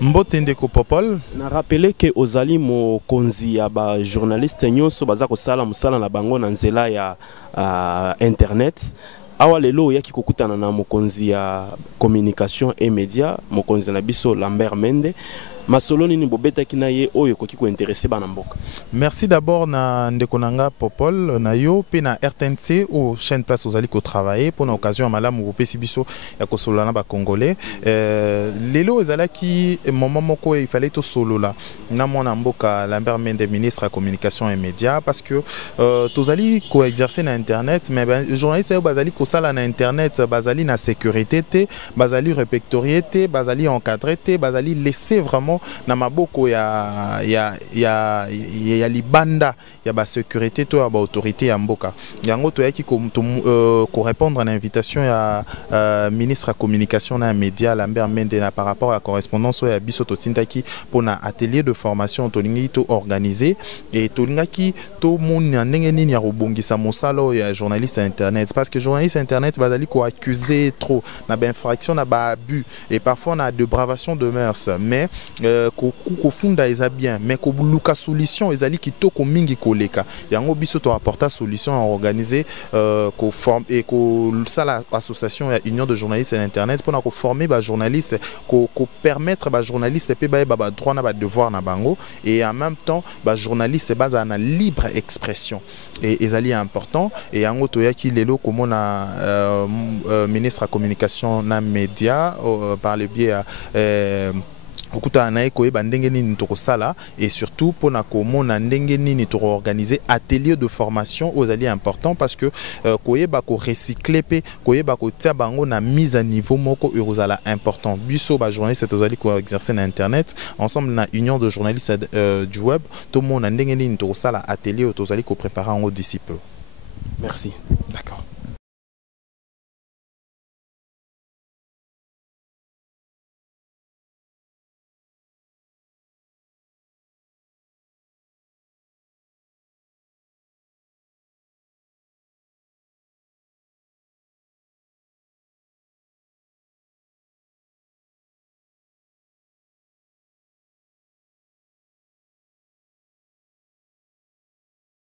Mbote ndeko Popol. Na rappelé que ozali mokonzi ya ba journaliste nyonso baza kosala musala na bango na nzela ya internet. Awa lelo yaki kokutana na mokonzi ya communication et média, mokonzi na biso Lambert Mende. Masoloni ni bobeta kina ye oyo koki ko intéresser bana mboka. Merci d'abord na ndekonanga Popol na yo pe na RTNC au chaîne place ozali ko travailler pour l'occasion malamu bopesi biso ya kosolana ba congolais. Lelo ezalaki moment moko il fallait to solola na mwana mboka Lambert Mende ministre à communication et médias parce que tozali ko exercer na internet mais journaliste yo bazali ko sala na internet bazali na sécurité té bazali répertorié té bazali encadré té bazali laisser vraiment na maboko ya libanda ya ba sécurité to ya ba autorité ya mboka yango to yaki ko répondre à l'invitation ya ministre à communication na média Lambert Mende na par rapport à correspondance ya biso to tindaki pona atelier de formation to lingi to organisé et to lingaki to mona ndenge nini ya robongisa mosalo ya journaliste internet parce que journaliste internet bazali ko accuser trop na ba infraction na ba abus et parfois na dépravation de mœurs mais ko funda eza bien mais ko luka solution ezali kitoko mingi koleka yango biso to apporta solution à organiser ko forme et ko sala association ya union de journalistes à internet pour ko former ba journalistes ko permettre ba journalistes pe ba droit na ba devoir na bango et en même temps ba journalistes baza na libre expression et ezali important et yango to yaki lelo komona ministre à communication na média par le biais okuta na ekoyeba ndenge nini tokosala et surtout pona komona ndenge nini to organiser atelier de formation aux alliés importants parce que koyeba ko recycler pe koyeba ko tia bango na mise à niveau moko eurozala important biso ba journaliste tozali ko exercer na internet ensemble na union de journalistes du web to mona ndenge nini tokosala atelier tozali ko préparer en d'ici peu. Merci. D'accord.